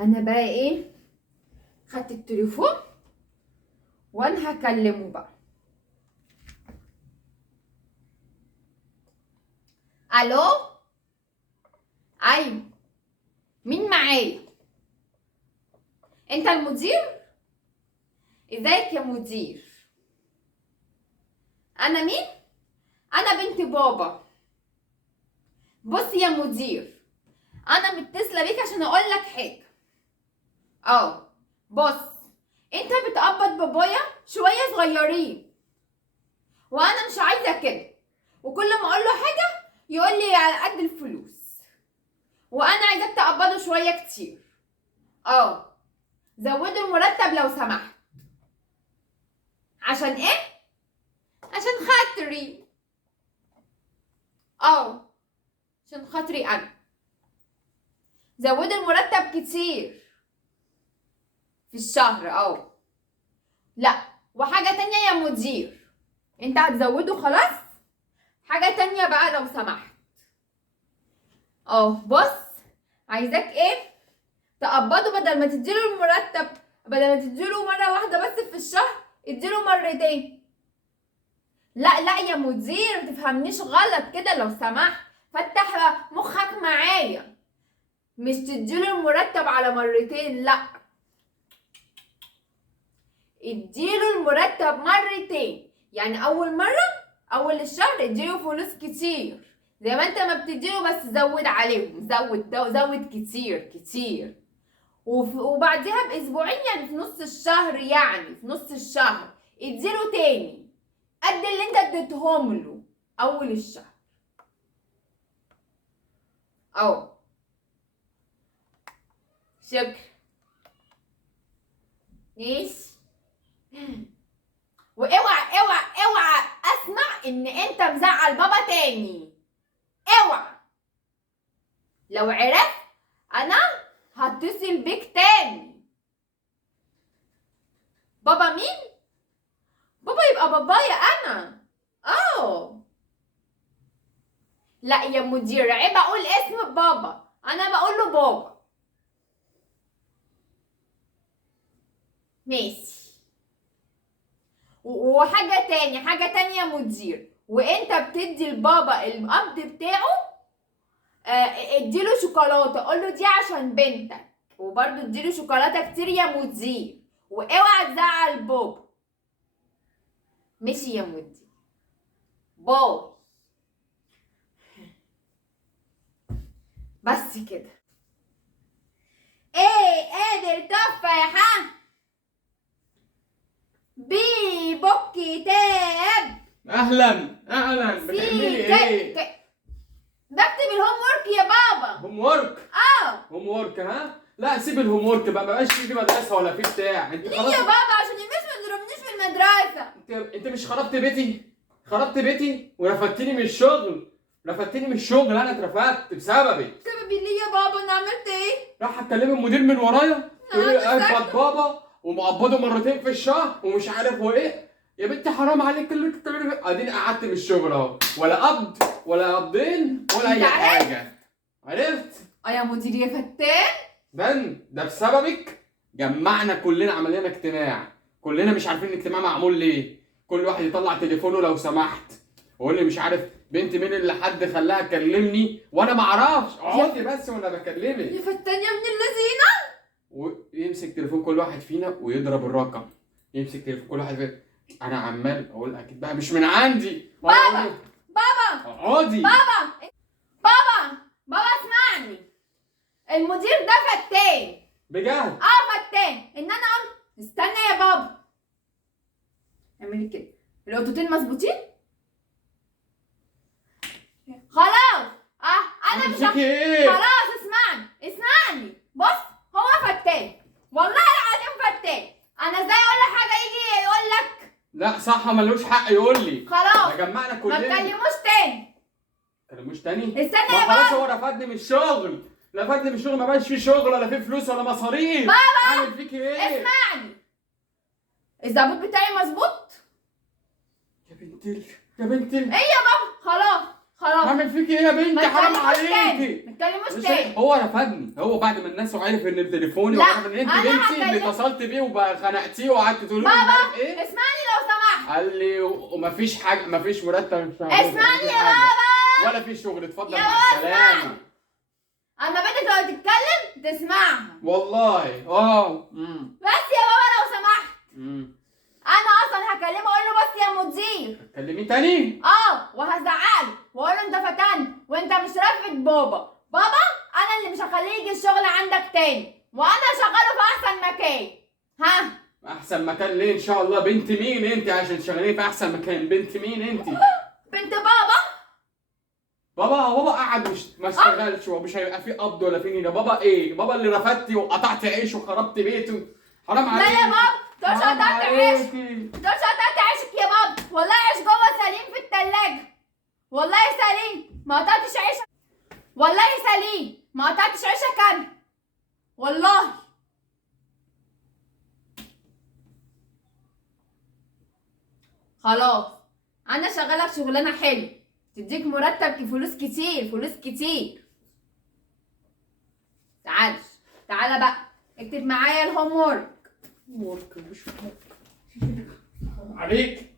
انا بقى ايه؟ خدت التليفون وانا هكلمه بقى. الو، ايوه، مين معايا؟ انت المدير؟ ازيك يا مدير؟ انا مين؟ انا بنت بابا. بص يا مدير، انا متصله بيك عشان اقول لك حاجه. بص، انت بتقبض بابايا شويه صغيرين وانا مش عايزه كده، وكل ما اقول له حاجه يقول لي على قد الفلوس، وانا عايزاك تقبضه شويه كتير. زودوا المرتب لو سمحت. عشان ايه؟ عشان خاطري. عشان خاطري انا. زودوا المرتب كتير في الشهر. لا، وحاجة تانية يا مدير، انت هتزوده خلاص. حاجة تانية بقى لو سمحت. بص، عايزاك ايه؟ تقبضه بدل ما تديله المرتب، بدل ما تديله مرة واحدة بس في الشهر، اديله مرتين. لا يا مدير، متفهمنيش غلط كده لو سمحت. فتح مخك معايا. مش تديله المرتب على مرتين، لا، اديله المرتب مرتين. يعني اول مرة، اول الشهر اديله فلوس كتير زي ما انت ما بتديله، بس زود عليهم، زود كتير كتير. وبعدها باسبوعين، يعني في نص الشهر، اديله تاني قد اللي انت اديتهم له اول الشهر. شكرا. ماشي. واوعى اوعى اوعى اسمع ان انت مزعل بابا تاني. اوعى. لو عرفت انا هتصل بيك تاني. بابا مين؟ بابا يبقى بابايا انا. لا يا مدير، عيب اقول اسم بابا، انا بقول له بابا. ماشي. حاجة تانية يا مدير، وانت بتدي لبابا القبض بتاعه، اديله شوكولاتة، قول له دي عشان بنتك، وبرده اديله شوكولاتة كتير يا مدير، واوعى تزعل بابا. ماشي يا مدير، باي. بس كده. ايه قادر تفاحة بيبو كتاب اهلا بتعملي ايه؟ بكتب الهوم ورك يا بابا. هوم ورك؟ هوم ورك ها؟ لا سيب الهوم ورك بقى، ما بقاش في مدرسه ولا في بتاع. انت ليه خلاص يا بابا؟ عشان المس ما تضربنيش في المدرسة. انت مش خربت بيتي ورفدتني من الشغل. انا اترفدت بسببك. سببي ليه يا بابا؟ انا عملت ايه؟ راح اكلم المدير من ورايا تقول لي أنا اقبض بابا ومقبضه مرتين في الشهر ومش عارف هو ايه. يا بنتي حرام عليك اللي انت بتعمله. اديني قعدت من الشغل اهو، ولا قبض ولا قبضين ولا انت اي عرفت؟ حاجه. عرفت؟ يا مدير يا فتان. ده بسببك. جمعنا كلنا، عملنا اجتماع، كلنا مش عارفين الاجتماع معمول ليه. كل واحد يطلع تليفونه لو سمحت، ويقول لي مش عارف بنت مين اللي حد خلاها تكلمني وانا ما اعرفش. اقعدي بس وانا بكلمك. يا فتان يا ابن اللذينه. ويمسك تليفون كل واحد فينا ويضرب الرقم. يمسك تليفون كل واحد فينا. انا عمال اقول اكيد بقى مش من عندي. بابا اقعدي. بابا اسمعني. المدير ده فتان. بجد؟ فتان ان انا اقول استنى يا بابا. اعملي كده. القطتين مظبوطين. خلاص. انا مش ايه؟ خلاص اسمعني. بص، هو فتان، والله العظيم فتان. انا ازاي اقول لك حاجه يجي يقول لك؟ لا صح، ملوش حق يقول لي. خلاص ده جمعنا كلنا. ما تكلموش تاني. استنى يا خلاص، بابا. هو رفدني من الشغل. ما بقاش فيه شغل ولا فيه فلوس ولا مصاريف. بابا اعمل فيك ايه؟ اسمعني. الزبون بتاعي مظبوط. يا بنت ايه يا بابا؟ خلاص خلاص هعمل فيك ايه يا ما بنتي؟ حرام تكلموش تاني، عليكي. ما تكلموش مش تاني. هو رفضني، هو بعد ما الناس عرف ان تليفوني لا، وعرف ان انت أنا بنتي اللي هكلم- اتصلت بيه وخنقتيه وقعدت تقولي له مش بابا عارف ايه. اسمعني لو سمحت، قال لي ومفيش حاجه، مفيش مرتب مش اسمعني يا بابا. ولا في شغل، اتفضل يا مع بابا السلامه. اسمعني. اما بنتك لو تتكلم تسمعها. والله بس يا بابا لو سمحت، امم انا اصلا هكلمه اقول له بس يا مدير. كلميه تاني. وهزعله واقول له انت فتنت وانت مش رافض بابا انا اللي مش هخليه يجي الشغل عندك تاني، وانا هشغله في احسن مكان. ها احسن مكان ليه ان شاء الله؟ بنت مين انت عشان تشغليه في احسن مكان؟ بنت مين انت؟ بنت بابا. بابا قعد مش ما اشتغلش ومش هيبقى في قبض ولا في نيله. بابا ايه؟ بابا اللي رفدتي وقطعت عيش وخربت بيته. حرام لا عليك. يا بابا تقولش حرام قطعت عيش، عليكي. تقولش قطعت عيشك يا بابا، والله عيش جوه سليم في التلاجة، والله سليم ما قطعتش عيشك، والله سليم ما قطعتش عيشك انا والله. خلاص انا شغالك شغلانه حلوه تديك مرتب فلوس كتير، فلوس كتير. تعالى بقى اكتب معايا الهوم وورك. عليك.